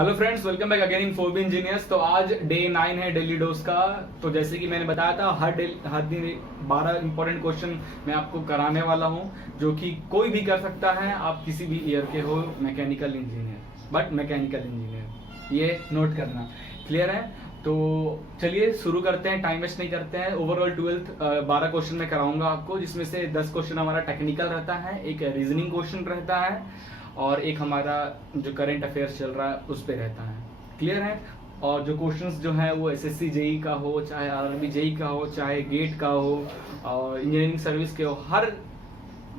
Hello friends, welcome back again in 4B engineers. तो आज day 9 है डेली डोज का। तो जैसे कि मैंने बताया था, हर दिन 12 इंपॉर्टेंट क्वेश्चन मैं आपको कराने वाला हूं, जो कि कोई भी कर सकता है। आप किसी भी ईयर के हो, mechanical engineer, but mechanical engineer, ये नोट करना। क्लियर है? तो चलिए शुरू करते हैं, टाइम वेस्ट नहीं करते हैं। ओवरऑल 12 क्वेश्चन मैं कराऊंगा आपको, जिसमें से 10 क्वेश्चन हमारा टेक्निकल रहता है, एक रीजनिंग क्वेश्चन रहता है और एक हमारा जो करंट अफेयर्स चल रहा है उस पे रहता है। क्लियर है? और जो क्वेश्चंस जो है वो एसएससी जेई का हो, चाहे आरआरबी जेई का हो, चाहे गेट का हो और इंजीनियरिंग सर्विस के हो, हर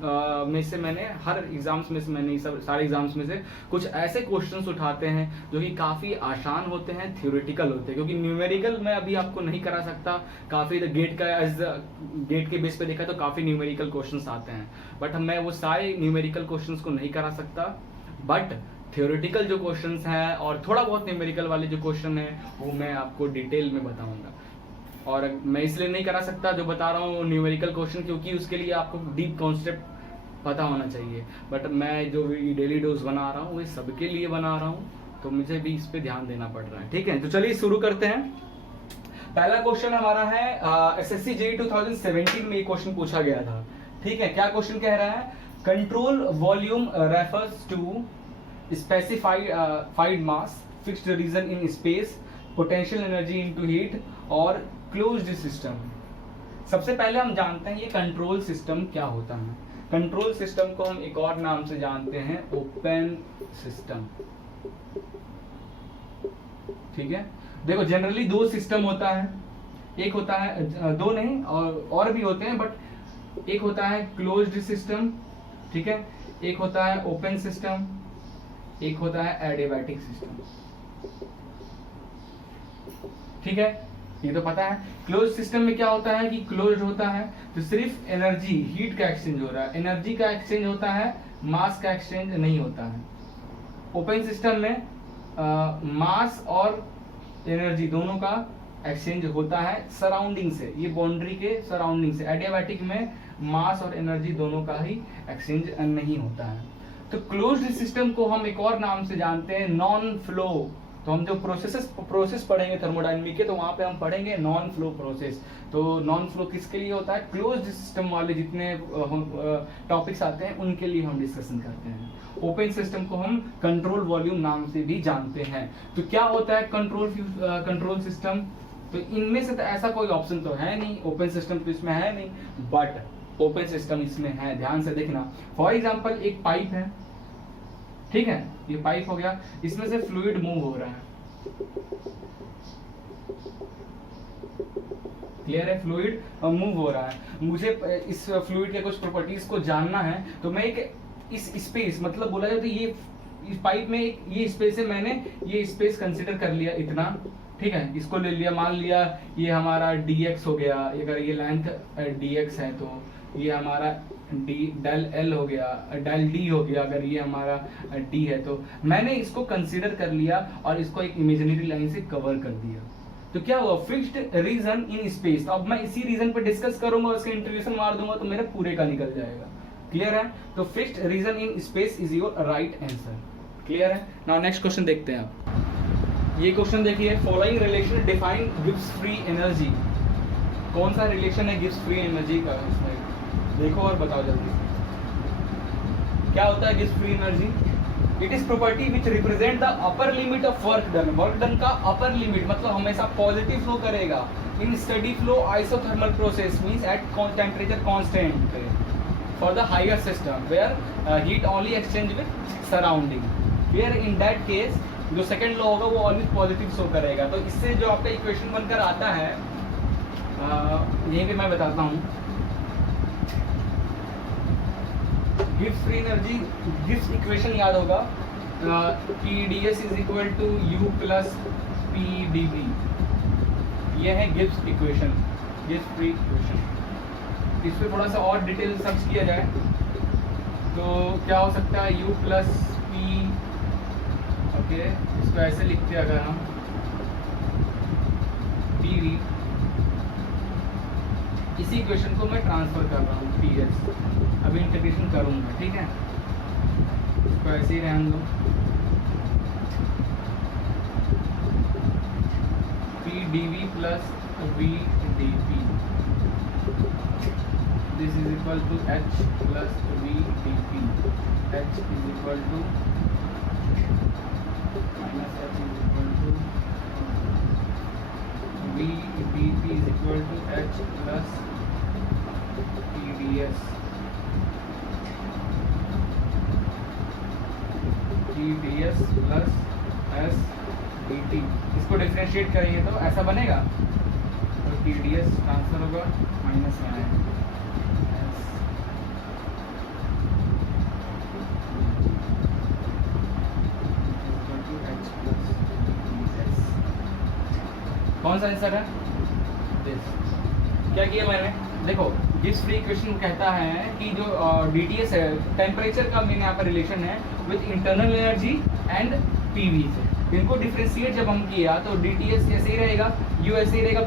एग्जाम्स में से मैंने सब सारे एग्जाम्स में से कुछ ऐसे क्वेश्चंस उठाते हैं जो कि काफ़ी आसान होते हैं, थ्योरेटिकल होते हैं। क्योंकि न्यूमेरिकल मैं अभी आपको नहीं करा सकता, काफ़ी गेट के बेस पे देखा तो काफ़ी न्यूमेरिकल क्वेश्चंस आते हैं, बट मैं वो सारे न्यूमेरिकल क्वेश्चंस को नहीं करा सकता। बट थ्योरेटिकल जो क्वेश्चंस हैं और थोड़ा बहुत न्यूमेरिकल वाले जो क्वेश्चन हैं वो मैं आपको डिटेल में बताऊंगा। और मैं इसलिए नहीं करा सकता जो बता रहा हूँ न्यूमेरिकल क्वेश्चन, क्योंकि उसके लिए आपको डीप कॉन्सेप्ट पता होना चाहिए। बट मैं जो डेली डोज बना रहा हूँ वो सबके लिए बना रहा हूँ, तो मुझे भी इस पे ध्यान देना पड़ रहा है। ठीक है, तो चलिए शुरू करते हैं। पहला क्वेश्चन हमारा है एसएससी जेईई 2017 में ये क्वेश्चन पूछा गया था। ठीक है, क्या क्वेश्चन कह रहा है? Control volume refers to specified mass, fixed region in space, potential energy into heat और क्लोज्ड सिस्टम। सबसे पहले हम जानते हैं ये कंट्रोल सिस्टम क्या होता है। कंट्रोल सिस्टम को हम एक और नाम से जानते हैं, ओपन सिस्टम। ठीक है, देखो जनरली दो सिस्टम होता है, एक होता है, दो नहीं और भी होते हैं, बट एक होता है क्लोज्ड सिस्टम, ठीक है, एक होता है ओपन सिस्टम, एक होता है एडियाबैटिक सिस्टम। ठीक है, ये तो पता है। क्लोज सिस्टम में क्या होता है कि क्लोज होता है तो सिर्फ एनर्जी, हीट का एक्सचेंज हो रहा है, एनर्जी का एक्सचेंज होता है, मास का एक्सचेंज नहीं होता है। ओपन सिस्टम में मास और एनर्जी दोनों का एक्सचेंज होता है सराउंडिंग से, ये बाउंड्री के सराउंडिंग से। एडियाबैटिक में मास और एनर्जी दोनों का ही एक्सचेंज नहीं होता है। तो क्लोज्ड सिस्टम को हम एक और नाम से जानते हैं नॉन फ्लो। तो हम जो प्रोसेस पढ़ेंगे थर्मोडायनामिक के, तो वहां पे हम पढ़ेंगे नॉन फ्लो प्रोसेस। तो नॉन फ्लो किसके लिए होता है? क्लोज्ड सिस्टम वाले जितने टॉपिक्स आते हैं उनके लिए हम डिस्कशन करते हैं। ओपन सिस्टम को हम कंट्रोल वॉल्यूम नाम से भी जानते हैं। तो क्या होता है कंट्रोल सिस्टम? तो इनमें से तो ऐसा कोई ऑप्शन तो है नहीं, ओपन सिस्टम तो इसमें है नहीं, बट ओपन सिस्टम इसमें है। ध्यान से देखना, फॉर एग्जाम्पल एक पाइप है, ठीक है, ये पाइप हो गया, इसमें से फ्लूइड मूव हो रहा है। क्लियर है? फ्लूइड मूव हो रहा है। मुझे इस फ्लूइड के कुछ प्रॉपर्टीज को जानना है, तो मैं एक इस स्पेस, मतलब बोला जाए तो ये इस पाइप में ये स्पेस है, मैंने ये स्पेस कंसिडर कर लिया इतना, ठीक है, इसको ले लिया, मान लिया ये हमारा dx हो गया। अगर ये लेंथ dx है तो ये हमारा डेल एल हो गया, डेल डी हो गया। अगर ये हमारा डी है तो मैंने इसको कंसीडर कर लिया और इसको एक इमेजिनरी लाइन से कवर कर दिया। तो क्या हुआ? Fixed region in space. अब मैं इसी रीजन पे डिस्कस करूंगा, उसके इंट्रोड्यूशन मार दूंगा तो मेरे पूरे का निकल जाएगा। क्लियर है? तो fixed region in space is your right answer. Clear है? नाउ नेक्स्ट क्वेश्चन देखते हैं आप। ये क्वेश्चन देखिए, following relation define Gibbs free energy. कौन सा रिलेशन है गिब्स फ्री एनर्जी का? इसमें देखो और बताओ जल्दी। क्या होता है Gibbs free energy? It is property which represent the upper limit of work done. Work done का अपर लिमिट मतलब हमेशा पॉजिटिव फ्लो करेगा in steady flow isothermal process, means at temperature constant for the higher system where heat only exchange with surrounding. Where in that case जो second law होगा वो always positive show करेगा। तो इससे जो आपका इक्वेशन बनकर आता है, यहीं पे मैं बताता हूँ। Gibbs free energy, Gibbs equation याद होगा, PdS is equal to U plus PdV। ये है Gibbs equation, Gibbs free equation. इस पर थोड़ा सा और डिटेल सर्च किया जाए तो क्या हो सकता है? U प्लस P, ओके, इसको ऐसे लिखते हैं अगर हम PV, इसी इक्वेशन को मैं ट्रांसफर कर रहा हूँ PS, अभी इंटीग्रेशन करूँगा, ठीक है, इसको ऐसे ही रहने दो। dV plus V dP. This is equal to H plus V dP. H is equal to minus H is equal to V dP is equal to H plus TdS. TdS plus S dt. इसको differentiate करेंगे तो ऐसा बनेगा, तो TdS transfer होगा minus में आएगा कौन सा आंसर है दिस। क्या किया मैंने, देखो गिब्स फ्री इक्वेशन कहता है कि जो dTs है टेम्परेचर का मेन यहाँ पर रिलेशन है with internal energy and PV से। इनको डिफरेंशिएट जब हम किया तो dTs ऐसे ही रहेगा, u ऐसे ही रहेगा,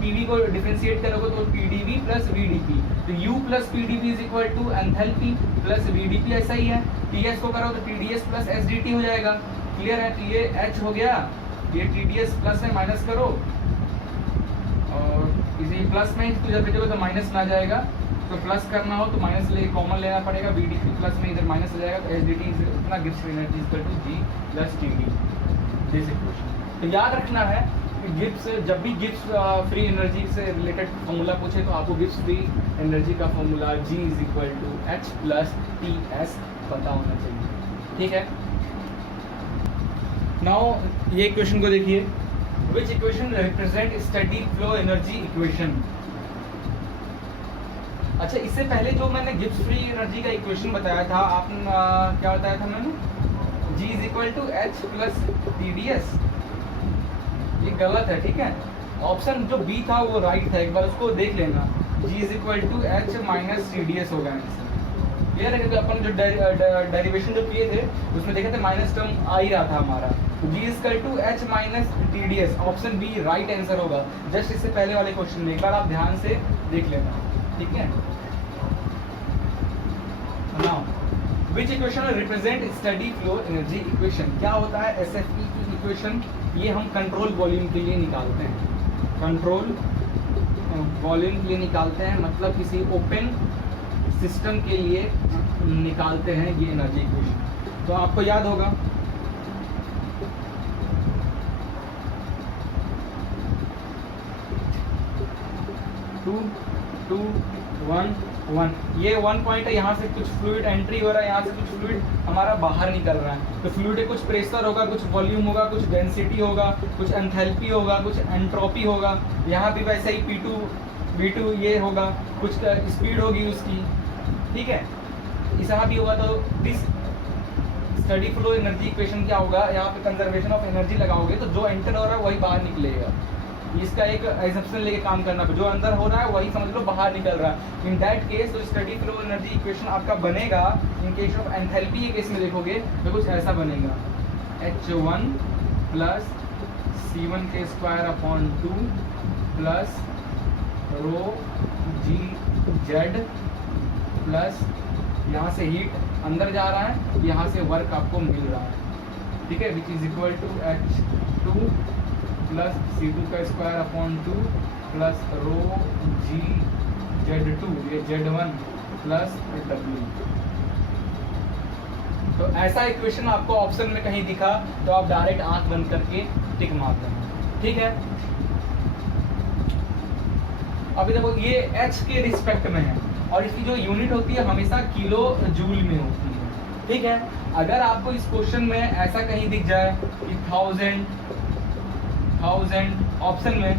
pv को डिफरेंशिएट करोगे तो pdv प्लस vdp, तो u plus pdv is equal to enthalpy plus vdp ऐसा ही है। ts को करो तो tds प्लस sdt हो जाएगा। क्लियर है, तो ये h हो गया, ये TdS प्लस में माइनस करो और इसे प्लस में तो जब भेजोगे तो माइनस में आ जाएगा, तो प्लस करना हो तो माइनस ले कॉमन लेना पड़ेगा, VdP प्लस में इधर माइनस हो जाएगा, तो SdT इतना Gibbs free energy equal to G plus TD। This equation तो याद रखना है कि गिब्स, जब भी गिब्स फ्री एनर्जी से रिलेटेड फॉर्मूला पूछे तो आपको गिब्स फ्री एनर्जी का formula G is equal to H plus TS पता होना चाहिए। ठीक है, नाउ ये इक्वेशन को देखिए, which equation represent steady flow energy equation. अच्छा, इससे पहले जो मैंने गिब्स फ्री एनर्जी का इक्वेशन बताया था, आपने क्या बताया था मैंने, G is equal to H plus TdS, ये गलत है। ठीक है, ऑप्शन जो B था वो राइट था, एक बार उसको देख लेना। G is equal to H minus TdS होगा आंसर। क्लियर है, क्योंकि अपन जो डेरिवेशन जो किए थे उसमें देखे थे माइनस टर्म आ ही रहा था हमारा। G equal to H minus TdS, option B right answer होगा। जस्ट इससे पहले वाले क्वेश्चन में एक बार आप ध्यान से देख लेना। ठीक है, now which equation represent steady flow energy equation. क्या होता है SFE की इक्वेशन, ये हम कंट्रोल वॉल्यूम के लिए निकालते हैं, कंट्रोल वॉल्यूम के लिए निकालते हैं, मतलब किसी ओपन सिस्टम के लिए निकालते हैं ये एनर्जी इक्वेशन। तो आपको याद होगा टू वन वन, ये 1 पॉइंट है, यहाँ से कुछ फ्लूइड एंट्री हो रहा है, यहाँ से कुछ फ्लूइड हमारा बाहर निकल रहा है। तो फ्लूइड कुछ प्रेशर होगा, कुछ वॉल्यूम होगा, कुछ डेंसिटी होगा, कुछ एंथैल्पी होगा, कुछ एंट्रोपी होगा। यहाँ भी वैसे ही P2 V2 ये होगा, कुछ स्पीड होगी उसकी। ठीक है, ऐसा भी होगा। तो this study flow energy equation क्या होगा, यहाँ पे कंजर्वेशन ऑफ एनर्जी लगाओगे तो जो एंटर हो रहा है वही बाहर निकलेगा। इसका एक एजम्पशन लेके काम करना, जो अंदर हो रहा है वही समझ लो बाहर निकल रहा है। इन दैट केस तो स्टडी फ्लो एनर्जी इक्वेशन आपका बनेगा, इन केस ऑफ एंथैल्पी के केस में देखोगे तो कुछ ऐसा बनेगा, H1 प्लस C1 के स्क्वायर अपॉन 2 प्लस रो जी जेड प्लस यहाँ से हीट अंदर जा रहा है, यहाँ से वर्क आपको मिल रहा है। ठीक है, which is equal to H2 plus C2 का square upon 2 plus rho G Z2 ये Z1 प्लस W। तो ऐसा इक्वेशन आपको ऑप्शन में कहीं दिखा तो आप डायरेक्ट आंख बंद करके टिक मार देना। ठीक है, अभी देखो ये H के रिस्पेक्ट में है और इसकी जो यूनिट होती है हमेशा किलो जूल में होती है। ठीक है, अगर आपको इस क्वेश्चन में ऐसा कहीं दिख जाए कि 1000 ऑप्शन में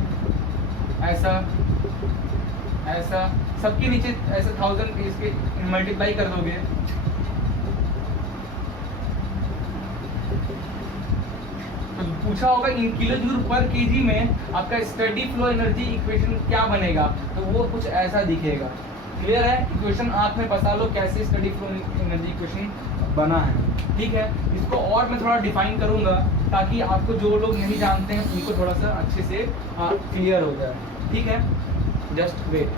ऐसा ऐसा सबके नीचे ऐसा 1000 इसके मल्टीप्लाई कर दोगे तो पूछा होगा इन किलो जूल पर केजी में आपका स्टडी फ्लो एनर्जी इक्वेशन क्या बनेगा, तो वो कुछ ऐसा दिखेगा। क्लियर है, इक्वेशन आंख में बसा लो कैसे स्टडी फ्लो एनर्जी इक्वेशन बना है। ठीक है, इसको और मैं थोड़ा डिफाइन करूंगा ताकि आपको जो लोग नहीं जानते हैं उनको थोड़ा सा अच्छे से क्लियर हो जाए। ठीक है, जस्ट वेट।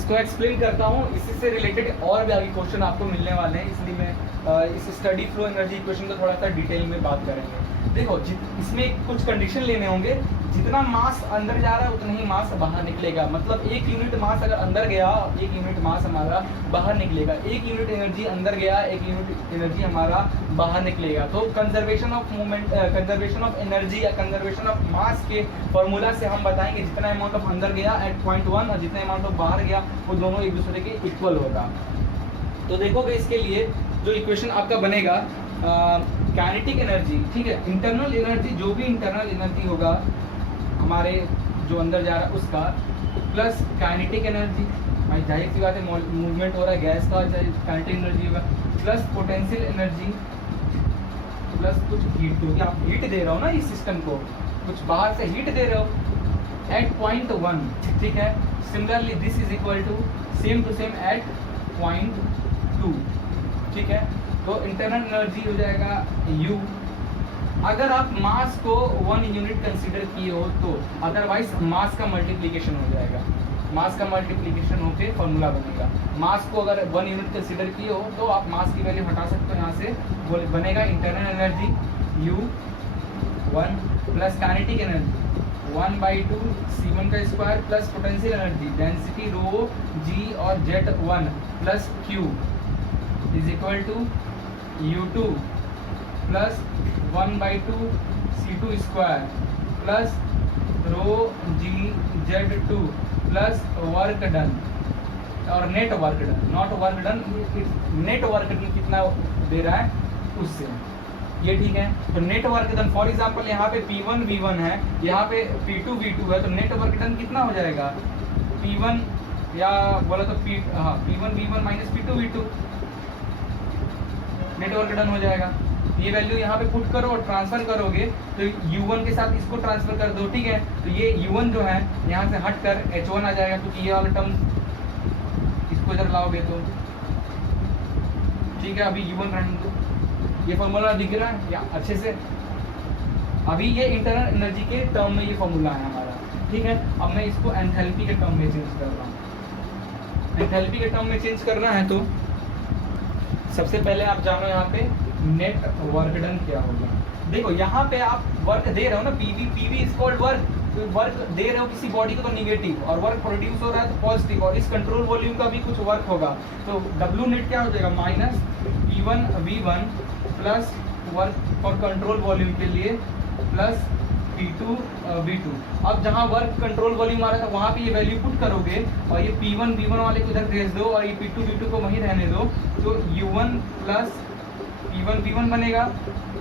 इसको एक्सप्लेन करता हूँ, इसी से रिलेटेड और भी आगे क्वेश्चन आपको मिलने वाले हैं, इसलिए मैं इस स्टडी फ्लो एनर्जी इक्वेशन को थोड़ा सा डिटेल में बात करेंगे। देखो इसमें कुछ कंडीशन लेने होंगे, जितना मास अंदर जा रहा है उतना ही मास बाहर निकलेगा। मतलब 1 यूनिट मास अगर अंदर गया, 1 यूनिट मास हमारा बाहर निकलेगा, 1 यूनिट एनर्जी अंदर गया, 1 यूनिट एनर्जी हमारा बाहर निकलेगा। तो conservation of movement, conservation of energy या कंजर्वेशन ऑफ मास के फॉर्मूला से हम बताएंगे जितना अमाउंट ऑफ अंदर गया एट पॉइंट 1 और जितना अमाउंट ऑफ बाहर गया वो दोनों एक दूसरे के इक्वल होगा। तो देखोगे इसके लिए जो इक्वेशन आपका बनेगा, काइनेटिक एनर्जी, ठीक है, इंटरनल एनर्जी, जो भी इंटरनल एनर्जी होगा हमारे जो अंदर जा रहा है उसका, प्लस काइनेटिक एनर्जी, भाई जाहिर सी बात है मूवमेंट हो रहा है गैस का, चाहे काइनेटिक एनर्जी होगा, प्लस पोटेंशियल एनर्जी, प्लस कुछ हीट, क्योंकि आप हीट दे रहे हो ना इस सिस्टम को, कुछ बाहर से हीट दे रहे हो एट पॉइंट 1, ठीक है। Similarly this is equal to same at point 2, ठीक है। तो इंटरनल एनर्जी हो जाएगा U, अगर आप मास को 1 यूनिट कंसीडर किए हो तो, अदरवाइज मास का मल्टीप्लिकेशन हो जाएगा, मास का मल्टीप्लिकेशन होके फॉर्मूला बनेगा। मास को अगर 1 यूनिट कंसीडर किए हो तो आप मास की वैल्यू हटा सकते हो यहाँ से, वो बनेगा internal energy U1 plus kinetic energy 1/2 C1 का square plus potential energy density rho G और Z1 plus Q is equal to U2 plus 1/2 C2 square plus rho G Z2 plus work done और net work done, not work done, net work done कितना दे रहा है उससे, ये ठीक है। तो net work done for example यहाँ पे P1 V1 है, यहाँ पे P2 V2 है, तो नेट वर्क डन कितना हो जाएगा P1 या बोला तो P1 V1 minus P2 V2, net work done हो जाएगा। ये वैल्यू यहाँ पे पुट करो और ट्रांसफर करोगे तो U1 के साथ इसको ट्रांसफर कर दो, ठीक है। तो ये U1 जो है यहाँ से हट कर H1 आ जाएगा, क्योंकि ये वाला टर्म इसको इधर लाओगे तो, ठीक है। अभी U1 रहने दो, ये फॉर्मूला दिख रहा है या अच्छे से, अभी ये इंटरनल एनर्जी के टर्म में ये फॉर्मूला है हमारा, ठीक है। अब मैं इसको एंथैल्पी के टर्म में चेंज कर रहा हूँ। एंथैल्पी के टर्म में चेंज करना है तो सबसे पहले आप जानो यहाँ पे नेट वर्क डन क्या होगा। देखो यहाँ पे आप वर्क दे रहे हो ना, पीवी इज कॉल्ड वर्क, तो वर्क दे रहे हो किसी बॉडी को तो निगेटिव, और वर्क प्रोड्यूस हो रहा है तो पॉजिटिव, और इस कंट्रोल वॉल्यूम का भी कुछ वर्क होगा। तो W नेट क्या हो जाएगा minus P1 V1 plus work for control volume के लिए प्लस P2 V2। अब जहाँ वर्क कंट्रोल वॉल्यूम आ रहा था वहाँ पे ये वैल्यू पुट करोगे और ये P1 V1 वाले को इधर भेज दो और ये P2 V2 को वहीं रहने दो, तो U1 प्लस P1 V1 बनेगा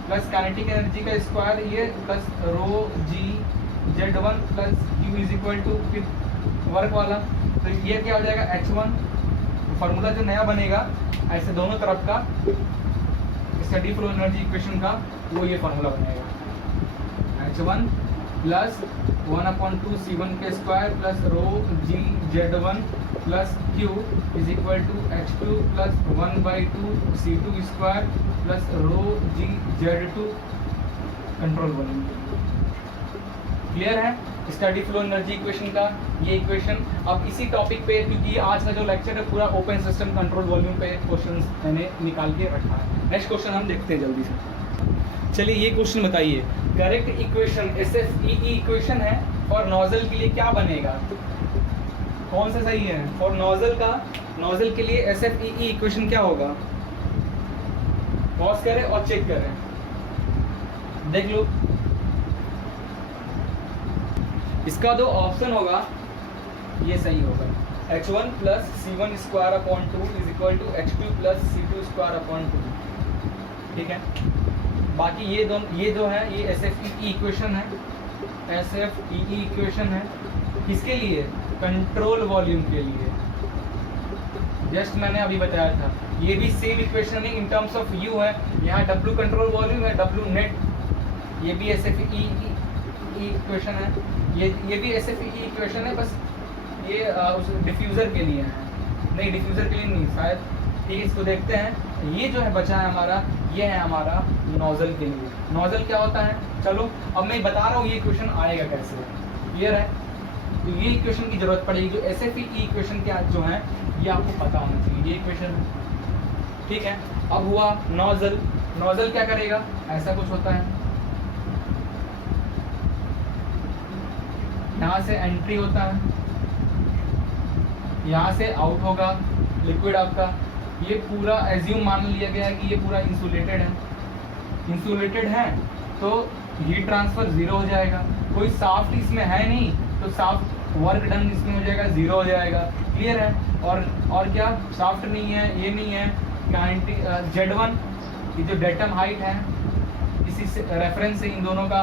प्लस काइनेटिक एनर्जी का स्क्वायर ये plus rho G Z1 plus Q is equal to फिर वर्क वाला, तो ये क्या हो जाएगा H1। फार्मूला जो नया बनेगा ऐसे दोनों तरफ का स्टडी फ्लो एनर्जी इक्वेशन का, वो ये फार्मूला बनेगा H1 प्लस 1/2 C1 के square plus rho G Z1 plus Q is equal to H2 plus 1/2 C2 square plus rho G Z2 control volume. Clear है स्टडी फ्लो एनर्जी इक्वेशन का ये equation. अब इसी टॉपिक पे, क्योंकि आज का जो लेक्चर है पूरा ओपन सिस्टम कंट्रोल वॉल्यूम पे क्वेश्चंस मैंने निकाल के रखा है। नेक्स्ट क्वेश्चन हम देखते हैं जल्दी से। चलिए ये क्वेश्चन बताइए, करेक्ट इक्वेशन SFEE इक्वेशन है और नोजल के लिए क्या बनेगा, कौन सा सही है फॉर नोजल का, नोजल के लिए SFEE इक्वेशन क्या होगा। पॉज करें और चेक करें, देख लो। इसका जो ऑप्शन होगा ये सही होगा, H1 plus C1 square upon 2 is equal to H2 plus C2 square upon 2, ठीक है। बाकी ये जो है ये SFEE इक्वेशन है, SFEE इक्वेशन है किसके लिए, कंट्रोल वॉल्यूम के लिए। जस्ट मैंने अभी बताया था, ये भी सेम इक्वेशन है इन टर्म्स ऑफ U है, यहाँ W कंट्रोल वॉल्यूम है, W नेट, ये भी SFEE इक्वेशन है, ये भी SFEE इक्वेशन है, बस ये उस डिफ्यूज़र के लिए है, नहीं डिफ्यूज़र के लिए नहीं शायद, ठीक है। इसको देखते हैं, ये जो है बचा है हमारा, ये है हमारा नोजल के लिए। नोजल क्या होता है, चलो अब मैं बता रहा हूँ ये क्वेश्चन आएगा कैसे, क्लियर है। तो ये इक्वेशन की जरूरत पड़ेगी। जो SFE इक्वेशन क्या जो है ये आपको पता होना चाहिए, ये इक्वेशन, ठीक है। अब हुआ नोजल, नोजल क्या करेगा, ऐसा कुछ होता है, यहाँ से एंट्री होता है, यहाँ से आउट होगा लिक्विड आपका। ये पूरा एज्यूम मान लिया गया है कि ये पूरा इंसुलेटेड है, इंसुलेटेड है तो हीट ट्रांसफर जीरो हो जाएगा। कोई साफ्ट इसमें है नहीं तो साफ्ट वर्क डन इसमें हो जाएगा, जीरो हो जाएगा। क्लियर है। और क्या साफ्ट नहीं है, ये नहीं है, Z1 ये जो डेटम हाइट है इसी से रेफरेंस से इन दोनों का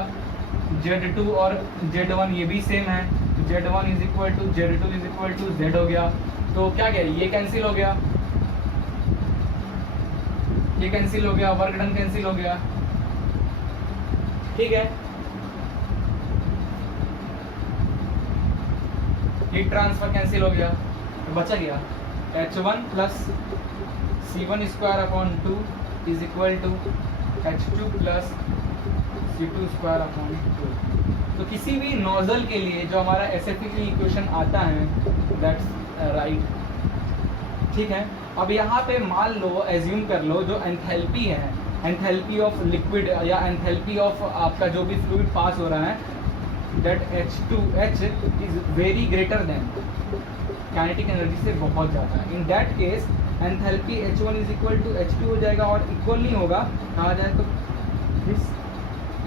Z2 और Z1 ये भी सेम है, Z1 is equal to Z2 is equal to Z हो गया। तो क्या कह ये कैंसिल हो गया, ये कैंसिल हो गया, वर्क डन कैंसिल हो गया, ठीक है। हीट ट्रांसफर कैंसिल हो गया, तो बचा गया H1 plus C1 square upon 2 is equal to H2 plus C2 square upon 2। तो किसी भी नोजल के लिए जो हमारा SFE इक्वेशन आता है दैट्स राइट, ठीक है। अब यहाँ पे मान लो, एज्यूम कर लो जो एंथैल्पी है, एंथैल्पी ऑफ लिक्विड या एंथैल्पी ऑफ आपका जो भी फ्लूइड पास हो रहा है, that H2H is very greater than, kinetic energy से बहुत ज़्यादा। In that case enthalpy H1 is equal to H2 हो जाएगा, और इक्वल नहीं होगा कहा जाए तो this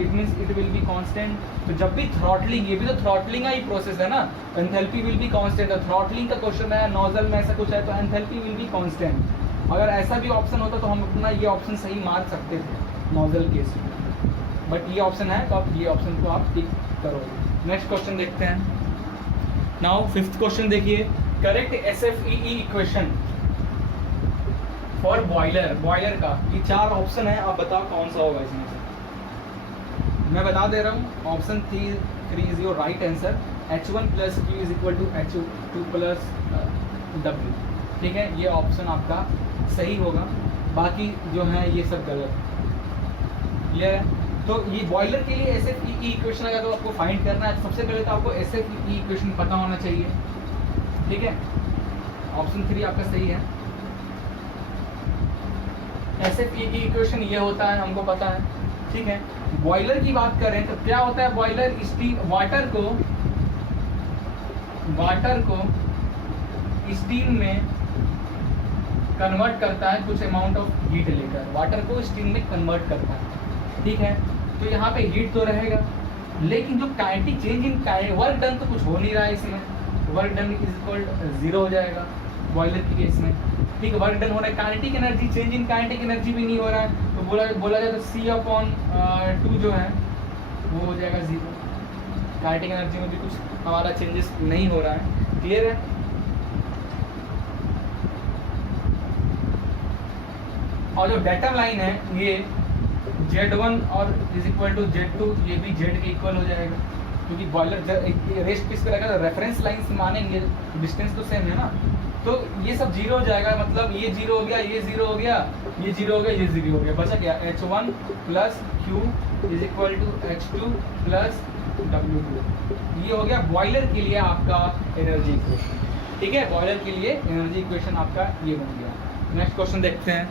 it means it will be constant. तो जब भी थ्रॉटलिंग, ये भी तो थ्रॉटलिंग का ही प्रोसेस है ना, एंथैल्पी विल बी कांस्टेंट। और थ्रॉटलिंग का क्वेश्चन है, नोजल में ऐसा कुछ है तो एंथैल्पी विल बी कांस्टेंट। अगर ऐसा भी ऑप्शन होता तो हम अपना ये ऑप्शन सही मार सकते थे नोजल केस में, बट ये ऑप्शन है तो आप ये ऑप्शन को आप टिक करोगे। नेक्स्ट क्वेश्चन देखते हैं। नाउ फिफ्थ क्वेश्चन देखिए, correct SFE equation for boiler. Boiler का ये चार ऑप्शन है, आप बताओ कौन सा होगा इसमें से। मैं बता दे रहा हूँ, option 3 is your right answer. H1 plus Q is equal to H2 plus W, ठीक है, ये ऑप्शन आपका सही होगा, बाकी जो है ये सब गलत। क्लियर है। तो ये बॉयलर के लिए SFE इक्वेशन अगर तो आपको फाइंड करना है, सबसे पहले तो आपको SFE इक्वेशन पता होना चाहिए, ठीक है। ऑप्शन 3 आपका सही है। SFE इक्वेशन ये होता है, हमको पता है, ठीक है। बॉयलर की बात करें तो क्या होता है, बॉयलर स्टीम वाटर को स्टीम में कन्वर्ट करता है, कुछ अमाउंट ऑफ हीट लेकर वाटर को स्टीम में कन्वर्ट करता है, ठीक है। तो यहाँ पे हीट तो रहेगा, लेकिन जो kinetic change in work done तो कुछ हो नहीं रहा है इसमें, work done is equal zero हो जाएगा बॉयलर के केस में, ठीक है। वर्क डन हो रहा है, kinetic energy, change in kinetic energy भी नहीं हो रहा है, तो बोला जाए तो C/2 जो है वो हो जाएगा जीरो। काइनेटिक एनर्जी में भी कुछ हमारा चेंजेस नहीं हो रहा है। क्लियर है। और जो डेटम लाइन है ये Z1 और इज इक्वल टू Z2, ये भी Z के इक्वल हो जाएगा, क्योंकि बॉयलर रेस्ट किस पे रहेगा, तो रेफरेंस लाइन मानेंगे, डिस्टेंस तो सेम है ना, तो ये सब जीरो हो जाएगा। मतलब ये जीरो हो गया, ये जीरो हो गया, ये जीरो हो गया, ये जीरो हो गया, बचा क्या H1 plus Q is equal to H2 plus W2। ये हो गया बॉयलर के लिए आपका एनर्जी इक्वेशन, ठीक है। बॉयलर के लिए एनर्जी इक्वेशन आपका ये बन गया। नेक्स्ट क्वेश्चन देखते हैं।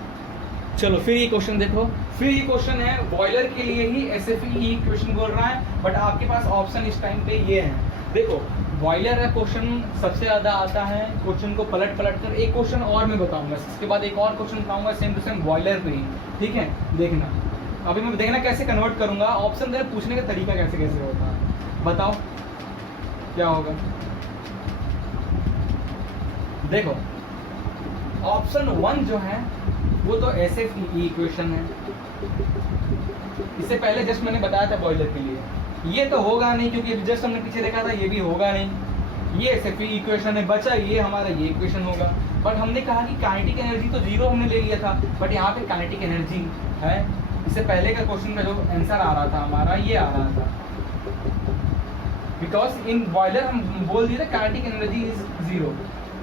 चलो फिर ये क्वेश्चन देखो, फिर ये क्वेश्चन है बॉयलर के लिए ही SFE इक्वेशन बोल रहा है, बट आपके पास ऑप्शन इस टाइम पे ये है। देखो बॉयलर का क्वेश्चन सबसे ज़्यादा आता है, क्वेश्चन को पलट कर एक क्वेश्चन और मैं बताऊंगा, इसके बाद एक और क्वेश्चन बताऊंगा सेम टू सेम बॉयलर पे ही, ठीक है। देखना अभी मैं देखना कैसे कन्वर्ट करूंगा, ऑप्शन दे पूछने का तरीका कैसे कैसे होता है, बताओ क्या होगा। देखो ऑप्शन 1 जो है वो तो SFE इक्वेशन है, इससे पहले जस्ट मैंने बताया था बॉयलर के लिए, ये तो होगा नहीं क्योंकि जस्ट हमने पीछे देखा था, ये भी होगा नहीं। ये SFE इक्वेशन है, बचा ये हमारा ये इक्वेशन होगा। बट हमने कहा कि काइनेटिक एनर्जी तो जीरो हमने ले लिया था, बट यहाँ पे काइनेटिक एनर्जी है। इससे पहले का क्वेश्चन का जो आंसर आ रहा था हमारा ये आ रहा था, बिकॉज इन बॉयलर हम बोल दिए थे काइनेटिक एनर्जी इज जीरो,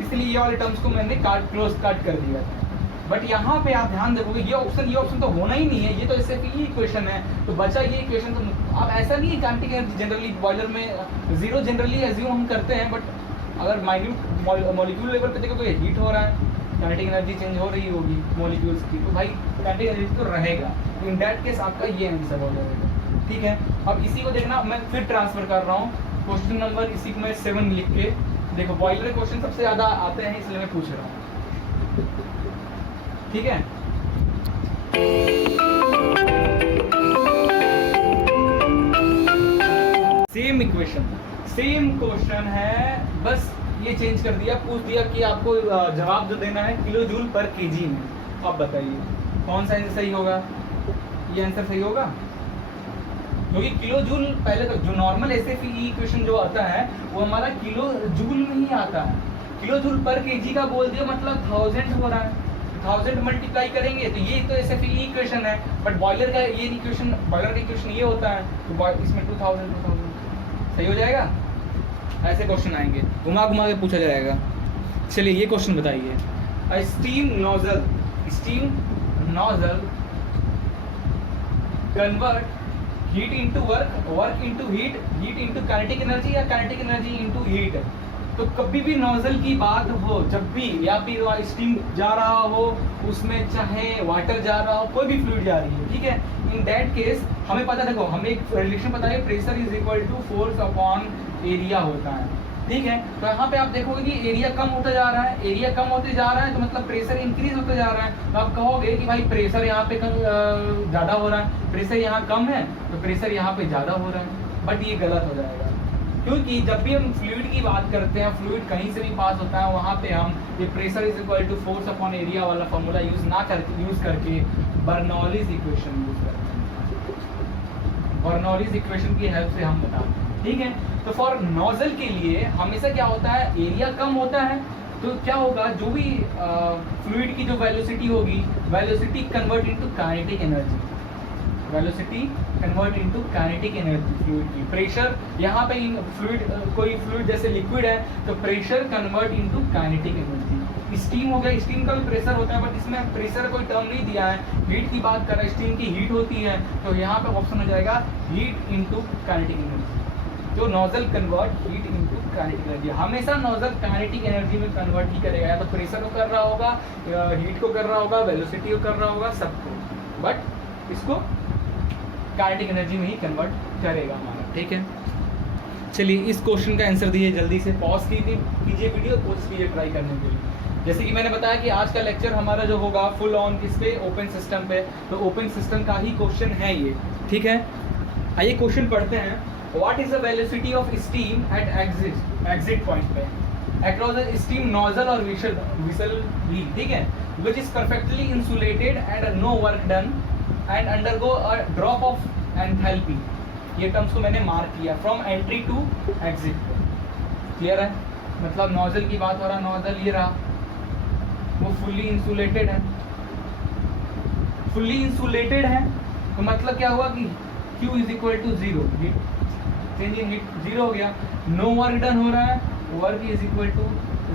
इसलिए ये वाले टर्म्स को मैंने क्लोज काट कर दिया था। बट यहाँ पे आप ध्यान देखोगे ये ऑप्शन तो होना ही नहीं है, ये तो सिर्फ ये इक्वेशन है, तो बचा ये इक्वेशन। तो अब ऐसा नहीं है काइनेटिक एनर्जी जनरली बॉयलर में जीरो जनरली एज्यूम हम करते हैं, बट अगर माइन्यूट मॉलिक्यूल लेवल पे देखो तो ये हीट हो रहा है, काइनेटिक एनर्जी चेंज हो रही होगी मॉलिक्यूल्स की, तो भाई काइनेटिक एनर्जी तो रहेगा। तो इन दैट केस आपका ये आंसर हो जाएगा, ठीक है। अब इसी को देखना, मैं फिर ट्रांसफर कर रहा हूँ क्वेश्चन नंबर इसी को मैं 7 लिख के, देखो बॉयलर क्वेश्चन सबसे ज़्यादा आते हैं इसलिए मैं पूछ रहा हूँ, ठीक है। सेम इक्वेशन, सेम क्वेश्चन है, बस ये चेंज कर दिया, पूछ दिया कि आपको जवाब जो देना है किलो जूल पर केजी में। अब बताइए कौन सा आंसर सही होगा? ये आंसर सही होगा, क्योंकि किलो जूल पहले तो जो नॉर्मल एसएफई इक्वेशन जो आता है वो हमारा किलो जूल में ही आता है। किलो जूल पर केजी का बोल दिया मतलब 1000 हो रहा है, 1000 मल्टीप्लाई करेंगे तो ये तो एसएफई इक्वेशन है, बट बॉयलर का ये इक्वेशन, बॉयलर का इक्वेशन ये होता है, तो इसमें 2000 सही हो जाएगा। ऐसे क्वेश्चन आएंगे, घुमा घुमा के पूछा जाएगा। चलिए ये क्वेश्चन बताइए, steam nozzle convert heat into work into heat into kinetic energy या काइनेटिक एनर्जी इंटू हीट। तो कभी भी नोजल की बात हो, जब भी या फिर स्टीम जा रहा हो, उसमें चाहे वाटर जा रहा हो, कोई भी फ्लूइड जा रही है, ठीक है, इन दैट केस हमें पता, देखो हमें एक रिलेशन पता है, pressure is equal to force upon area होता है, ठीक है। तो यहाँ पे आप देखोगे कि एरिया कम होता जा रहा है, एरिया कम होते जा रहा है तो मतलब प्रेशर इंक्रीज होता जा रहा है। तो आप कहोगे कि भाई प्रेशर यहाँ पे ज़्यादा हो रहा है, प्रेशर यहाँ कम है तो प्रेशर यहाँ पे ज़्यादा हो रहा है, बट ये गलत हो जाएगा, क्योंकि जब भी हम फ्लूइड की बात करते हैं, फ्लूइड कहीं से भी पास होता है, वहाँ पे हम ये pressure is equal to force upon area वाला फॉर्मूला यूज करके बर्नौलीज इक्वेशन यूज करते हैं। बर्नौलीज इक्वेशन की हेल्प से हम बताते हैं, ठीक है। तो फॉर नोजल के लिए हमेशा क्या होता है, एरिया कम होता है तो क्या होगा, जो भी फ्लूइड की जो वेलोसिटी होगी, velocity convert into kinetic energy, velocity convert into kinetic energy fluid की। प्रेशर यहाँ पे फ्लूइड, कोई फ्लूइड जैसे लिक्विड है तो pressure convert into kinetic energy. Steam हो गया, स्टीम का भी प्रेशर होता है, बट इसमें प्रेशर कोई टर्म नहीं दिया है, हीट की बात कर रहा है, स्टीम की हीट होती है, तो यहाँ पे ऑप्शन हो जाएगा हीट इनटू काइनेटिक एनर्जी। जो nozzle convert heat into kinetic energy, हमेशा नोजल काइनेटिक एनर्जी में कन्वर्ट ही करेगा, या तो प्रेशर को कर रहा होगा, हीट को कर रहा होगा, वेलोसिटी को कर रहा होगा, सबको, बट इसको काइनेटिक एनर्जी में ही कन्वर्ट करेगा हमारा, ठीक है। चलिए इस क्वेश्चन का आंसर दिए, जल्दी से पॉज कीजिए वीडियो, कोशिश कीजिए ट्राई करने के लिए। जैसे कि मैंने बताया कि आज का लेक्चर हमारा जो होगा फुल ऑन किस पे, ओपन सिस्टम पे, तो ओपन सिस्टम का ही क्वेश्चन है ये, ठीक है। आइए क्वेश्चन पढ़ते हैं। What is the velocity of steam at exit point पे across the steam nozzle or vessel V, ठीक है, which is perfectly insulated and no work done and undergo a drop of enthalpy। ये terms को मैंने mark किया, from entry to exit, clear है। मतलब nozzle की बात हो रहा है, नोजल ये रहा, वो फुल्ली इंसुलेटेड है, फुल्ली इंसुलेटेड है, तो मतलब क्या हुआ कि Q is equal to 0, change in heat 0 हो गया, नो वर्क डन हो रहा है, वर्क इज इक्वल टू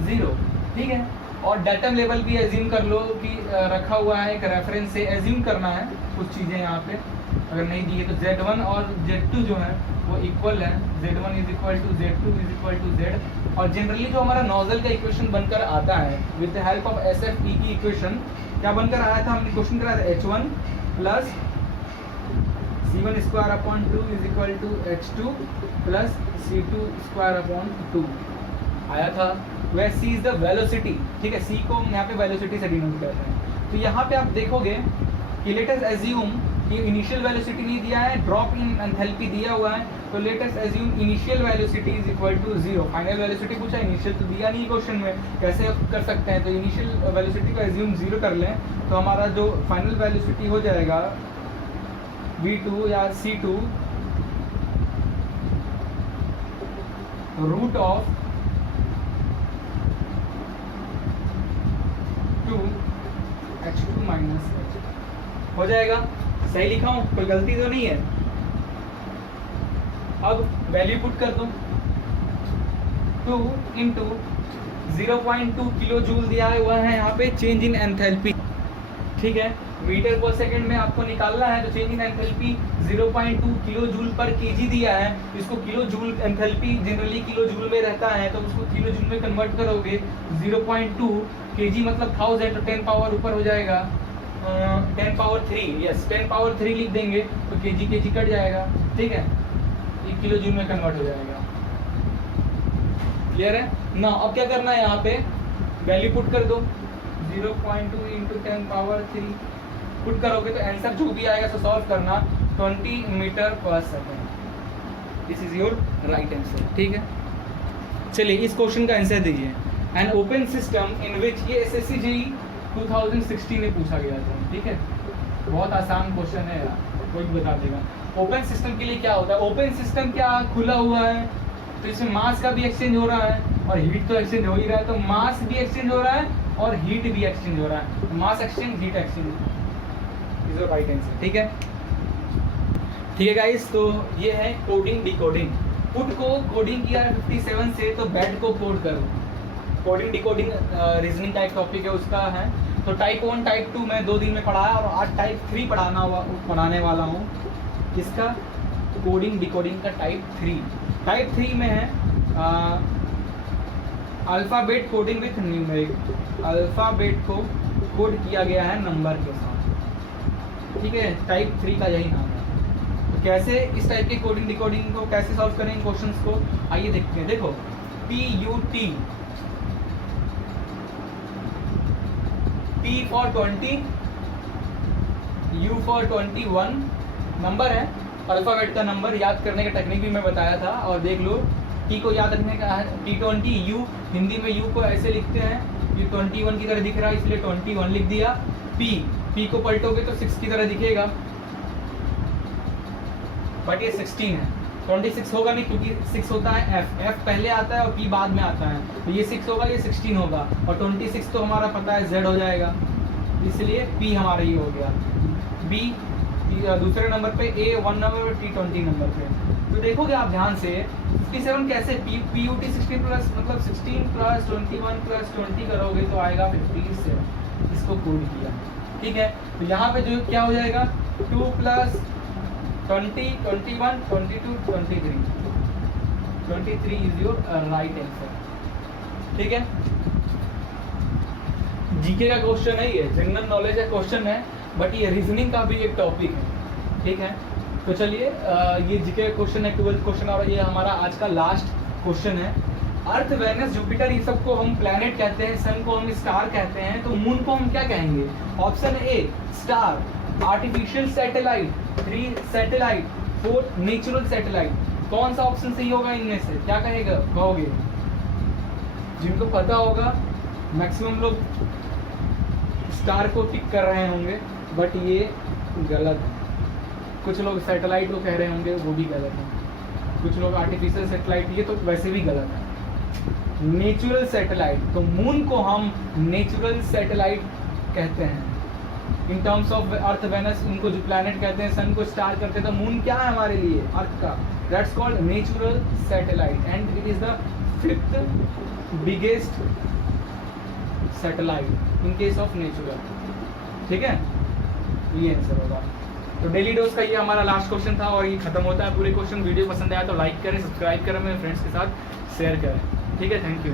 0, ठीक है। और डेटम लेवल भी एज्यूम कर लो कि रखा हुआ है, एक रेफरेंस से एज्यूम करना है कुछ चीज़ें यहाँ पे, अगर नहीं दी है तो Z1 और Z2 जो है वो इक्वल है, Z1 is equal to Z2 is equal to Z। और जनरली जो हमारा नोजल का इक्वेशन बनकर आता है with the help of SFE की इक्वेशन, क्या बनकर आया था, हमने क्वेश्चन कराया था H1 plus C1 square upon 2 is equal to H2 plus C2 square upon 2 आया था। वह C इज द वेलोसिटी, ठीक है, C को हम यहाँ पे वेलोसिटी से डिनोट करते हैं। तो यहाँ पे आप देखोगे कि लेट अस एज्यूम कि इनिशियल वेलोसिटी नहीं दिया है, ड्रॉप इन एंथैल्पी दिया हुआ है, तो let us assume initial velocity is equal to 0। Final velocity पूछा, इनिशियल तो दिया नहीं क्वेश्चन में, कैसे कर सकते हैं, तो इनिशियल वेलोसिटी को एज्यूम 0 कर लें, तो हमारा जो फाइनल वेलोसिटी हो जाएगा V2 या C2 root of 2 H2 minus H हो जाएगा। सही लिखा हूँ, कोई गलती तो नहीं है। अब वैल्यू पुट कर दो, 2 इंटू 0.2 किलो जूल दिया हुआ है यहाँ पे चेंज इन एंथैल्पी, ठीक है। मीटर पर सेकंड में आपको निकालना है, तो change in enthalpy 0.2 kilo joule पर केजी दिया है। इसको kilo joule, enthalpy generally kilo joule में रहता है, तो उसको किलो जूल में कन्वर्ट करोगे 0.2 केजी मतलब 1000, तो 10 पावर ऊपर हो जाएगा 10 पावर 3, यस 10 पावर 3 लिख देंगे तो केजी कट जाएगा, ठीक है, ये किलो जूल में कन्वर्ट हो जाएगा। क्लियर है ना? अब क्या करना है, यहाँ पे वैल्यू पुट कर दो, 0.2 इंटू 10 पावर 3 पुट करोगे तो आंसर जो भी आएगा, तो सॉल्व करना 20 मीटर पर second. This is your right answer, ठीक है। चलिए इस क्वेश्चन का आंसर दीजिए। एन ओपन सिस्टम इन विच, ये एसएससी जेईई 2016 में पूछा गया था, ठीक है, बहुत आसान क्वेश्चन है यार, कोई भी बता देगा। ओपन सिस्टम के लिए क्या होता है? ओपन सिस्टम क्या खुला हुआ है, तो इसमें मास का भी एक्सचेंज हो रहा है और हीट तो एक्सचेंज हो ही रहा है, तो मास भी एक्सचेंज हो रहा है और हीट भी एक्सचेंज हो रहा है। Mass exchange, heat exchange is your right answer, ठीक है। ठीक है गाइस, तो ये है कोडिंग डिकोडिंग। पुट को कोडिंग किया 57 से, तो बैड को कोड करो। कोडिंग डिकोडिंग रीजनिंग का एक टॉपिक है, उसका है। तो टाइप 1 टाइप 2 मैं 2 दिन में पढ़ाया और आज टाइप 3 पढ़ाने वाला हूँ। किसका? कोडिंग डिकोडिंग का टाइप 3। टाइप 3 में है alphabet coding with numeric. Alphabet को कोड किया गया है नंबर के साथ, ठीक है, टाइप 3 का यही नाम है। तो कैसे इस टाइप के कोडिंग डिकोडिंग को कैसे सॉल्व करेंगे क्वेश्चंस को, आइए देखते हैं। देखो PUT, P for 20, U for 21 number है, अल्फ़ाबेट का नंबर याद करने का टेक्निक भी मैं बताया था, और देख लो टी को याद रखने का है, T20 U, हिंदी में U को ऐसे लिखते हैं, ये 21 की तरह दिख रहा है इसलिए 21 लिख दिया। P को पलटोगे तो 6 की तरह दिखेगा, बट ये 16 है, 26 होगा नहीं, क्योंकि 6 होता है F पहले आता है और P बाद में आता है, तो ये 6 होगा, ये 16 होगा, और 26 तो हमारा पता है Z हो जाएगा, इसलिए P हमारा ये हो गया। B दूसरे नंबर पे, A 1 नंबर पे, T20 नंबर पे। तो देखोगे आप ध्यान से 57 कैसे, PUT 16 प्लस मतलब 16 प्लस 21 प्लस 20 करोगे तो आएगा 57, इसको कोड किया, ठीक है। तो यहाँ पे जो क्या हो जाएगा, 2 plus 20, 21, 22, 23 is your right answer, ठीक है। जीके का क्वेश्चन है, ये जनरल नॉलेज का क्वेश्चन है, बट ये रीजनिंग का भी एक टॉपिक है, ठीक है। तो चलिए ये जीके का क्वेश्चन है, 12th क्वेश्चन, और ये हमारा आज का लास्ट क्वेश्चन है। अर्थ, वेनस, जुपिटर, ये सबको हम प्लैनेट कहते हैं, सन को हम स्टार कहते हैं, तो मून को हम क्या कहेंगे? Option A star, artificial satellite, 3 satellite, 4 natural satellite. कौन सा ऑप्शन सही होगा इनमें से, क्या कहोगे? जिनको पता होगा मैक्सिमम लोग स्टार को टिक कर रहे होंगे, बट ये गलत है। कुछ लोग सैटेलाइट को कह रहे होंगे, वो भी गलत है। कुछ लोग आर्टिफिशियल सैटेलाइट, ये तो वैसे भी गलत है। नेचुरल सैटेलाइट, तो मून को हम नेचुरल सैटेलाइट कहते हैं। In terms of earth, Venus इनको जो प्लैनेट कहते हैं, सन को स्टार करते हैं, तो मून क्या है हमारे लिए? अर्थ का, that's called natural satellite, and it is the 5th biggest satellite in case of natural, ठीक है, ये आंसर होगा। तो डेली डोज का ये हमारा लास्ट क्वेश्चन था, और ये खत्म होता है पूरे क्वेश्चन। वीडियो पसंद आया तो लाइक करें, सब्सक्राइब करें, मेरे फ्रेंड्स के साथ शेयर करें, ठीक है। Thank you.